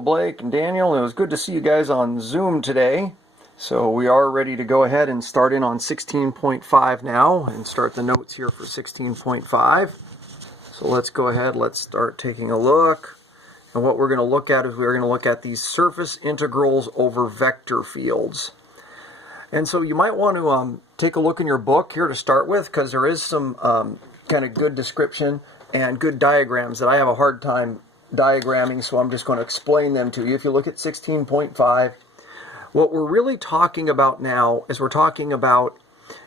Hello Blake and Daniel. It was good to see you guys on Zoom today. So we are ready to go ahead and start in on 16.5 now and start the notes here for 16.5. So let's go ahead, let's start taking a look. And what we're going to look at is we're going to look at these surface integrals over vector fields. And so you might want to take a look in your book here to start with, because there is some kind of good description and good diagrams that I have a hard time diagramming, so I'm just going to explain them to you. If you look at 16.5, what we're really talking about now is we're talking about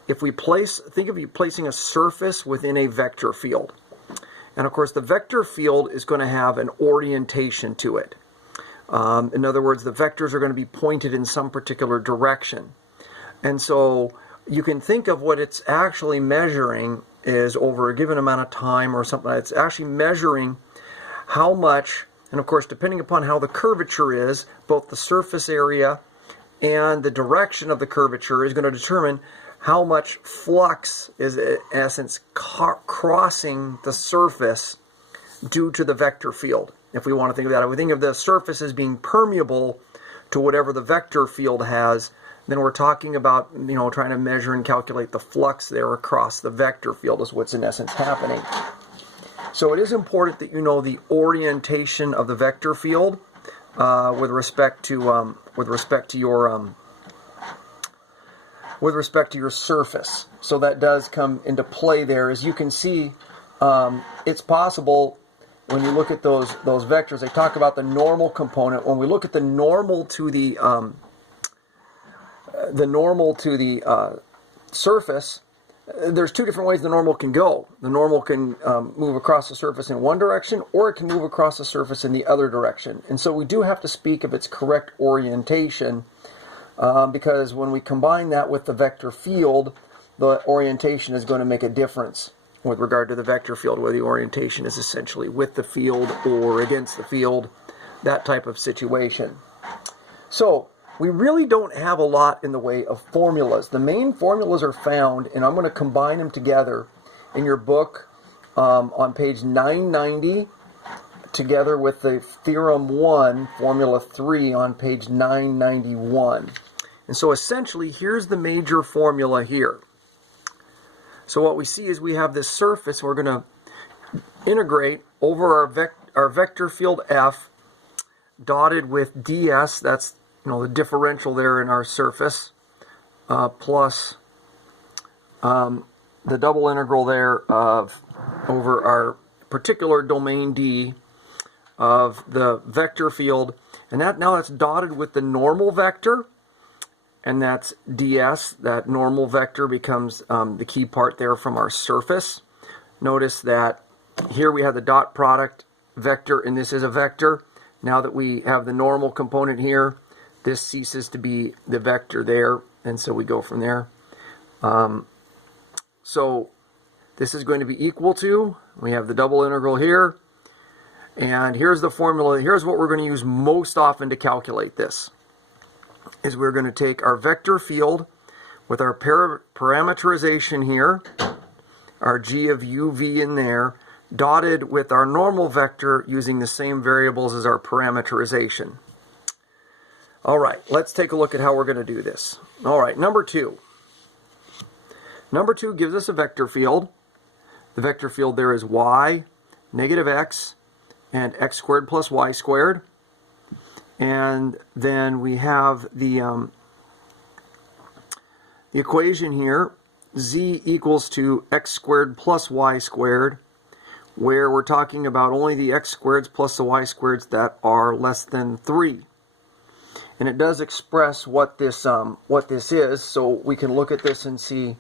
if we think of you placing a surface within a vector field. And of course the vector field is going to have an orientation to it. In other words, the vectors are going to be pointed in some particular direction. And so you can think of what it's actually measuring is over a given amount of time or something. It's actually measuring how much, and of course depending upon how the curvature is, both the surface area and the direction of the curvature is going to determine how much flux is in essence crossing the surface due to the vector field. If we want to think of that, if we think of the surface as being permeable to whatever the vector field has, then we're talking about, trying to measure and calculate the flux there across the vector field is what's in essence happening. So it is important that you know the orientation of the vector field with respect to your surface. So that does come into play there. As you can see, it's possible when you look at those vectors. They talk about the normal component. When we look at the normal to the surface, there's two different ways the normal can go. The normal can move across the surface in one direction, or it can move across the surface in the other direction. And so we do have to speak of its correct orientation, because when we combine that with the vector field, the orientation is going to make a difference with regard to the vector field, where the orientation is essentially with the field or against the field, that type of situation. So we really don't have a lot in the way of formulas. The main formulas are found, and I'm going to combine them together in your book on page 990, together with the Theorem 1, Formula 3 on page 991. And so essentially, here's the major formula here. So what we see is we have this surface. We're going to integrate over our vector field F, dotted with ds, that's the differential there in our surface, plus the double integral there of over our particular domain D of the vector field, and now that's dotted with the normal vector, and that's ds. That normal vector becomes the key part there from our surface. Notice that here we have the dot product vector, and this is a vector. Now that we have the normal component here, this ceases to be the vector there, and so we go from there. So this is going to be equal to, we have the double integral here, and here's the formula. Here's what we're going to use most often to calculate this, is we're going to take our vector field with our parameterization here, our g of uv in there, dotted with our normal vector using the same variables as our parameterization. All right, let's take a look at how we're going to do this. All right, number 2. Number 2 gives us a vector field. The vector field there is y, negative x, and x squared plus y squared. And then we have the equation here, z equals to x squared plus y squared, where we're talking about only the x squareds plus the y squareds that are less than 3. And it does express what this is, so we can look at this and see.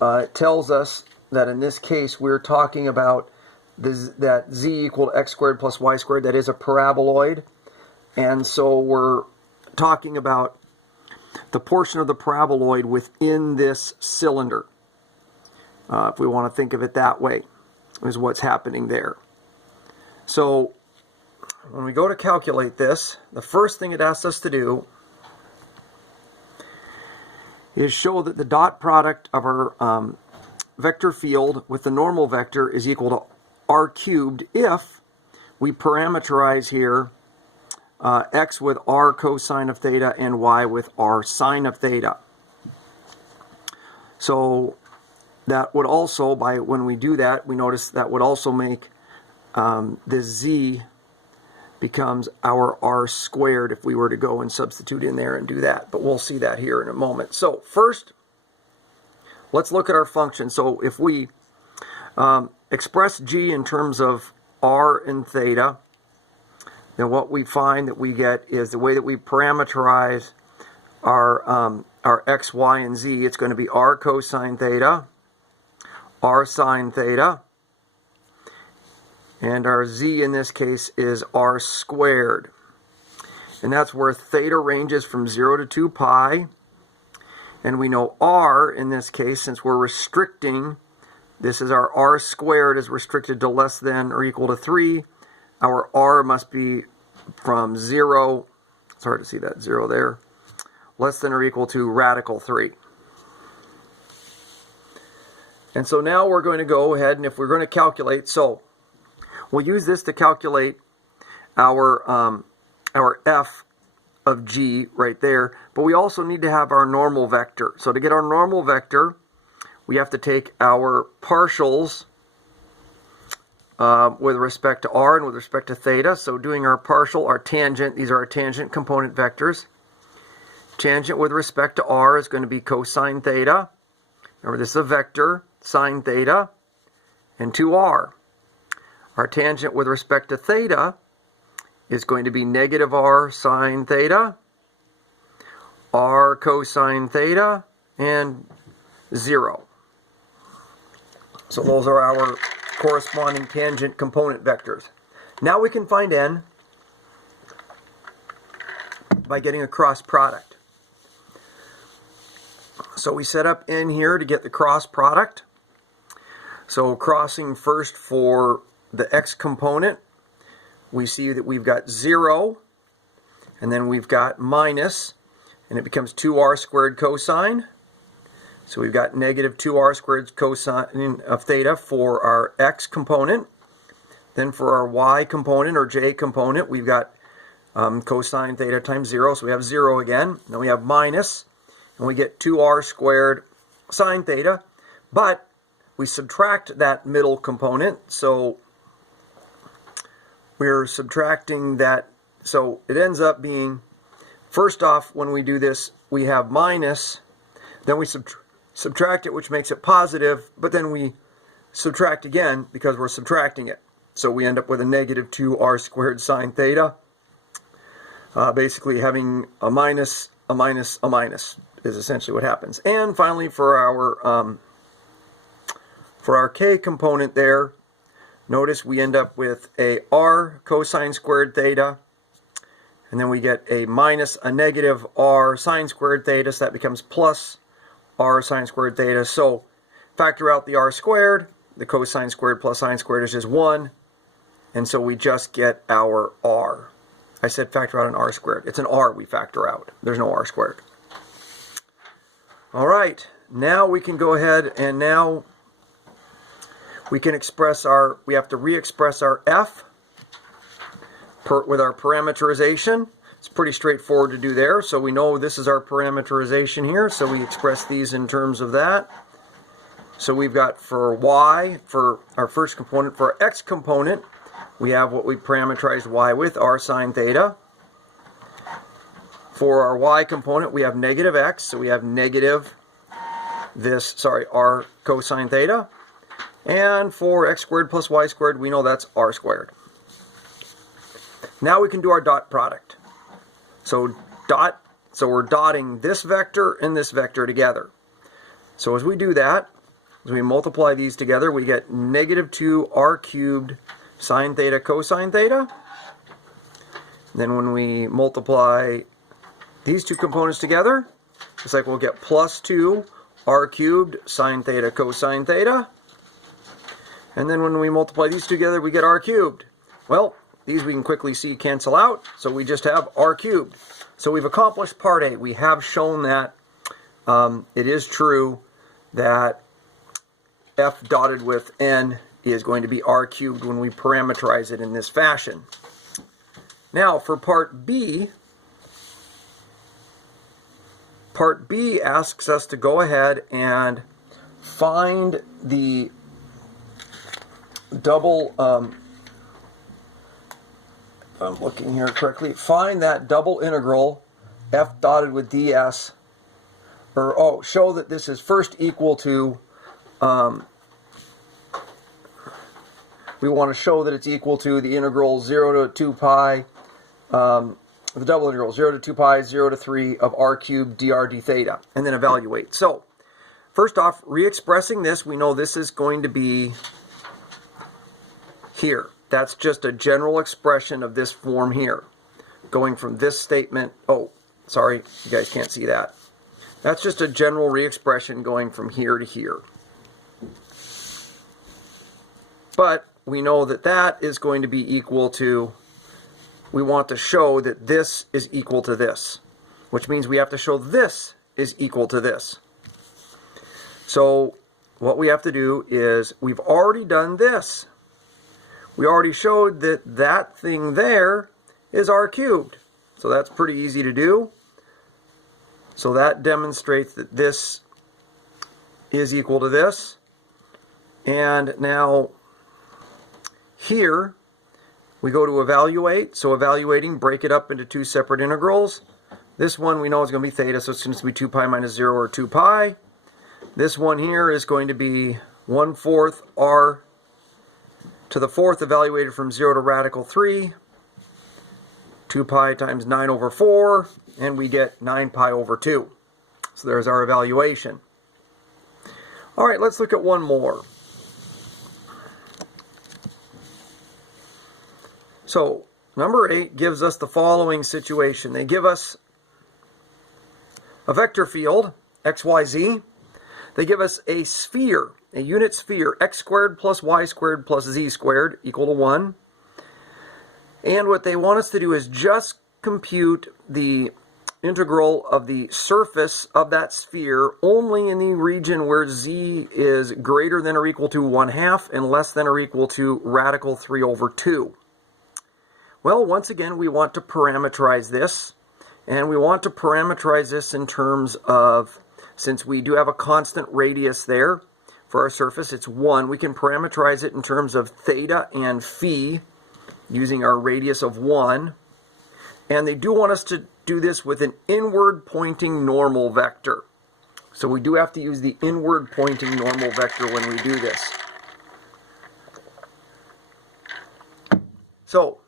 It tells us that in this case we're talking about that z equal to x squared plus y squared. That is a paraboloid, and so we're talking about the portion of the paraboloid within this cylinder. If we want to think of it that way, is what's happening there. So when we go to calculate this, the first thing it asks us to do is show that the dot product of our vector field with the normal vector is equal to r cubed if we parameterize here x with r cosine of theta and y with r sine of theta. So that would also, when we do that, we notice that would also make this z becomes our r squared if we were to go and substitute in there and do that. But we'll see that here in a moment. So first, let's look at our function. So if we express g in terms of r and theta, then what we find that we get is the way that we parameterize our x, y, and z, it's going to be r cosine theta, r sine theta, and our z in this case is r squared. And that's where theta ranges from 0 to 2 pi. And we know r in this case, since we're restricting, this is our r squared is restricted to less than or equal to 3. Our r must be from 0, it's hard to see that 0 there, less than or equal to radical 3. And so now we're going to go ahead, and if we're going to calculate, so we'll use this to calculate our f of g right there, but we also need to have our normal vector. So to get our normal vector, we have to take our partials with respect to r and with respect to theta. So doing our partial, our tangent, these are our tangent component vectors. Tangent with respect to r is going to be cosine theta. Remember, this is a vector, sine theta, and 2r. Our tangent with respect to theta is going to be negative r sine theta, r cosine theta, and 0. So those are our corresponding tangent component vectors. Now we can find n by getting a cross product. So we set up n here to get the cross product. So crossing first for the x component, we see that we've got 0, and then we've got minus, and it becomes 2r squared cosine. So we've got negative 2r squared cosine of theta for our x component. Then for our y component, or j component, we've got cosine theta times 0, so we have 0 again. Then we have minus, and we get 2r squared sine theta, but we subtract that middle component, so we're subtracting that, so it ends up being, first off, when we do this, we have minus, then we subtract it, which makes it positive, but then we subtract again because we're subtracting it. So we end up with a negative 2r squared sine theta. Basically having a minus, a minus, a minus is essentially what happens. And finally for our k component there, notice we end up with a r cosine squared theta, and then we get a minus a negative r sine squared theta, so that becomes plus r sine squared theta. So factor out the r squared, the cosine squared plus sine squared is just 1, and so we just get our r. I said factor out an r squared. It's an r we factor out. There's no r squared. All right, now we can go ahead and now we can express our, we have to re-express our f with our parameterization. It's pretty straightforward to do there. So we know this is our parameterization here, so we express these in terms of that. So we've got for y, for our first component, for our x component, we have what we parameterized y with, r sine theta. For our y component, we have negative x, so we have negative r cosine theta. And for x squared plus y squared, we know that's r squared. Now we can do our dot product. So we're dotting this vector and this vector together. So as we do that, as we multiply these together, we get negative 2r cubed sine theta cosine theta. Then when we multiply these two components together, it's like we'll get plus 2r cubed sine theta cosine theta. And then when we multiply these together, we get r cubed. Well, these we can quickly see cancel out, so we just have r cubed. So we've accomplished part A. We have shown that it is true that f dotted with n is going to be r cubed when we parameterize it in this fashion. Now for part B asks us to go ahead and find the double, if I'm looking here correctly, find that double integral f dotted with ds, or show that this is first equal to, we want to show that it's equal to the integral 0 to 2 pi, the double integral 0 to 2 pi, 0 to 3 of r cubed dr d theta, and then evaluate. So, first off, re-expressing this, we know this is going to be here. That's just a general expression of this form here. Going from this statement, oh, sorry, you guys can't see that. That's just a general re-expression going from here to here. But we know that that is going to be equal to, we want to show that this is equal to this, which means we have to show this is equal to this. So what we have to do is, we've already done this. We already showed that that thing there is r cubed. So that's pretty easy to do. So that demonstrates that this is equal to this. And now here we go to evaluate. So evaluating, break it up into two separate integrals. This one we know is going to be theta, so it's going to be 2 pi minus 0 or 2 pi. This one here is going to be 1/4 r to the 4th evaluated from 0 to radical 3. 2 pi times 9 over 4, and we get 9 pi over 2. So there's our evaluation. All right, let's look at one more. So number 8 gives us the following situation. They give us a vector field, x, y, z. They give us a sphere, a unit sphere, x squared plus y squared plus z squared equal to 1. And what they want us to do is just compute the integral of the surface of that sphere only in the region where z is greater than or equal to 1/2 and less than or equal to radical 3 over 2. Well, once again, we want to parameterize this. And we want to parameterize this in terms of, since we do have a constant radius there for our surface, it's 1. We can parameterize it in terms of theta and phi, using our radius of 1. And they do want us to do this with an inward pointing normal vector. So we do have to use the inward pointing normal vector when we do this. So,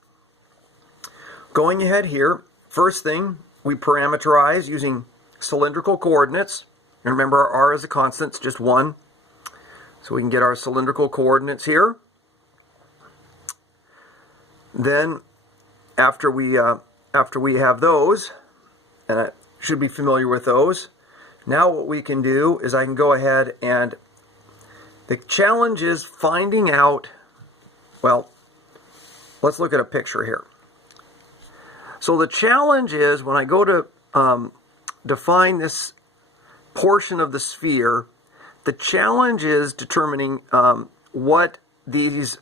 going ahead here, first thing, we parameterize using cylindrical coordinates. And remember, our r is a constant, it's just 1. So we can get our cylindrical coordinates here. Then, after we have those, and I should be familiar with those, now what we can do is I can go ahead and, the challenge is finding out, well, let's look at a picture here. So the challenge is, when I go to define this portion of the sphere, the challenge is determining what these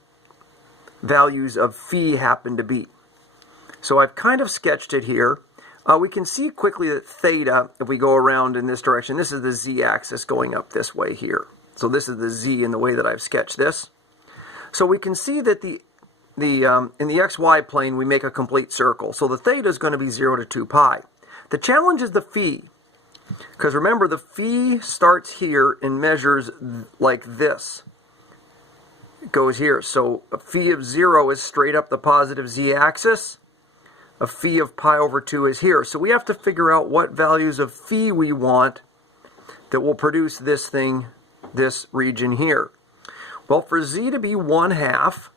values of phi happen to be. So I've kind of sketched it here. We can see quickly that theta, if we go around in this direction, this is the z-axis going up this way here. So this is the z in the way that I've sketched this. So we can see that in the xy plane we make a complete circle. So the theta is going to be 0 to 2 pi. The challenge is the phi. Because remember, the phi starts here and measures like this. It goes here. So a phi of 0 is straight up the positive z-axis. A phi of pi over 2 is here. So we have to figure out what values of phi we want that will produce this thing, this region here. Well, for z to be 1/2,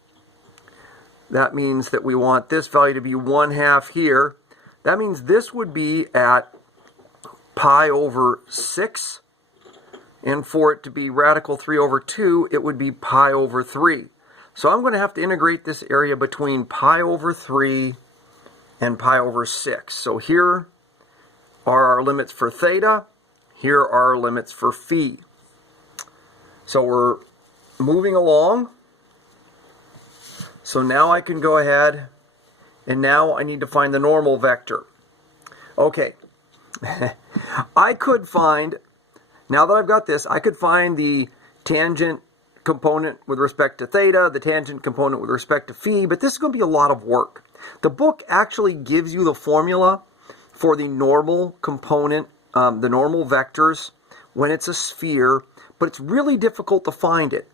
that means that we want this value to be 1/2 here. That means this would be at pi over 6. And for it to be radical 3 over 2, it would be pi over 3. So I'm going to have to integrate this area between pi over 3 and pi over 6. So here are our limits for theta. Here are our limits for phi. So we're moving along. So now I can go ahead And now I need to find the normal vector. Okay. I could find, now that I've got this, I could find the tangent component with respect to theta, the tangent component with respect to phi, but this is going to be a lot of work. The book actually gives you the formula for the normal component, the normal vectors when it's a sphere, but it's really difficult to find it.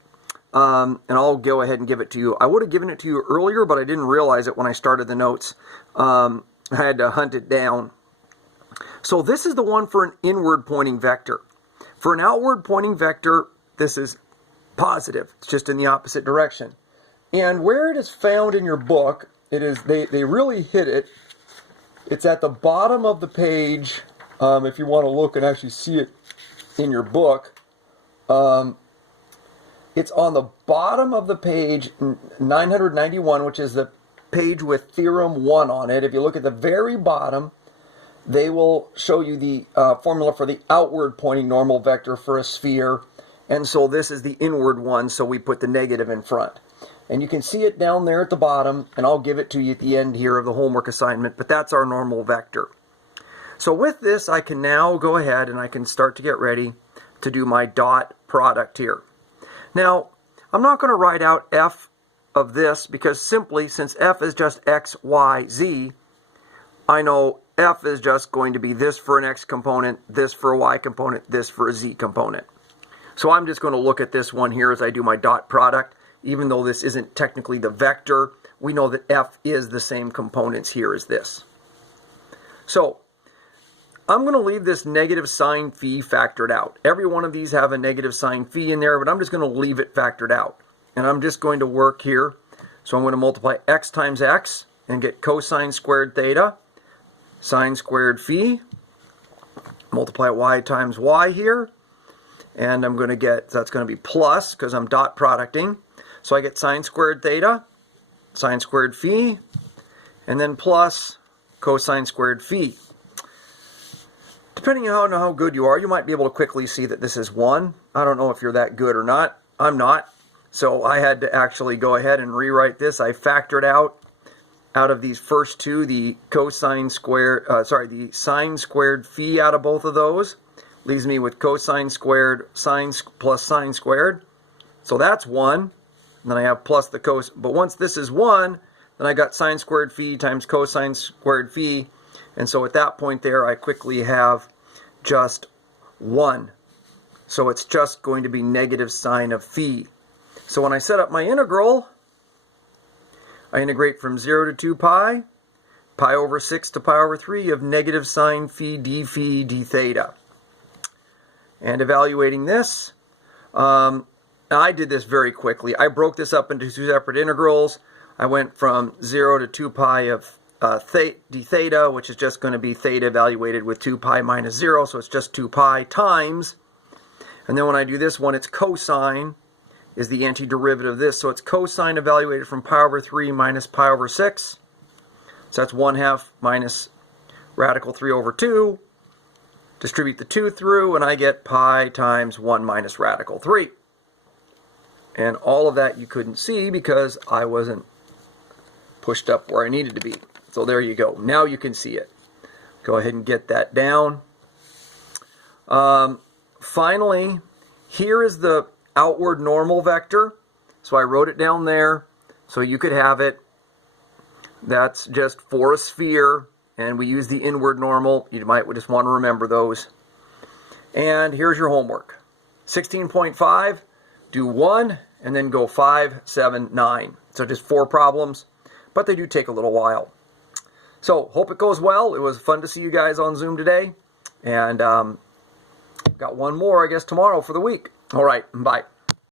And I'll go ahead and give it to you. I would have given it to you earlier, but I didn't realize it when I started the notes. I had to hunt it down. So this is the one for an inward pointing vector. For an outward pointing vector, this is positive. It's just in the opposite direction. And where it is found in your book, it is they really hit it. It's at the bottom of the page. If you want to look and actually see it in your book, it's on the bottom of the page 991, which is the page with theorem 1 on it. If you look at the very bottom, they will show you the formula for the outward pointing normal vector for a sphere. And so this is the inward one, so we put the negative in front. And you can see it down there at the bottom, and I'll give it to you at the end here of the homework assignment, but that's our normal vector. So with this, I can now go ahead and I can start to get ready to do my dot product here. Now, I'm not going to write out f of this because simply, since f is just x, y, z, I know f is just going to be this for an x component, this for a y component, this for a z component. So I'm just going to look at this one here as I do my dot product. Even though this isn't technically the vector, we know that f is the same components here as this. So I'm going to leave this negative sign phi factored out. Every one of these have a negative sign phi in there, but I'm just going to leave it factored out. And I'm just going to work here. So I'm going to multiply x times x and get cosine squared theta, sine squared phi, multiply y times y here, and I'm going to get, that's going to be plus because I'm dot producting. So I get sine squared theta, sine squared phi, and then plus cosine squared phi. Depending on how good you are, you might be able to quickly see that this is 1. I don't know if you're that good or not. I'm not. So I had to actually go ahead and rewrite this. I factored out of these first two, the cosine squared, the sine squared phi out of both of those. Leaves me with cosine squared sine plus sine squared. So that's 1. And then I have plus the cos. But once this is 1, then I got sine squared phi times cosine squared phi. And so at that point there, I quickly have just 1. So it's just going to be negative sine of phi. So when I set up my integral, I integrate from 0 to 2 pi, pi over 6 to pi over 3 of negative sine phi d theta. And evaluating this, I did this very quickly. I broke this up into 2 separate integrals. I went from 0 to 2 pi of d theta, which is just going to be theta evaluated with 2 pi minus 0, so it's just 2 pi times. And then when I do this one, it's cosine is the antiderivative of this, so it's cosine evaluated from pi over 3 minus pi over 6. So that's 1/2 minus radical 3 over 2. Distribute the 2 through, and I get pi times 1 minus radical 3. And all of that you couldn't see because I wasn't pushed up where I needed to be. So there you go. Now you can see it. Go ahead and get that down. Finally, here is the outward normal vector. So I wrote it down there so you could have it. That's just for a sphere, and we use the inward normal. You might just want to remember those. And here's your homework. 16.5, do 1, and then go 5, 7, 9. So just 4 problems, but they do take a little while. So hope it goes well. It was fun to see you guys on Zoom today. And got one more, I guess, tomorrow for the week. All right, bye.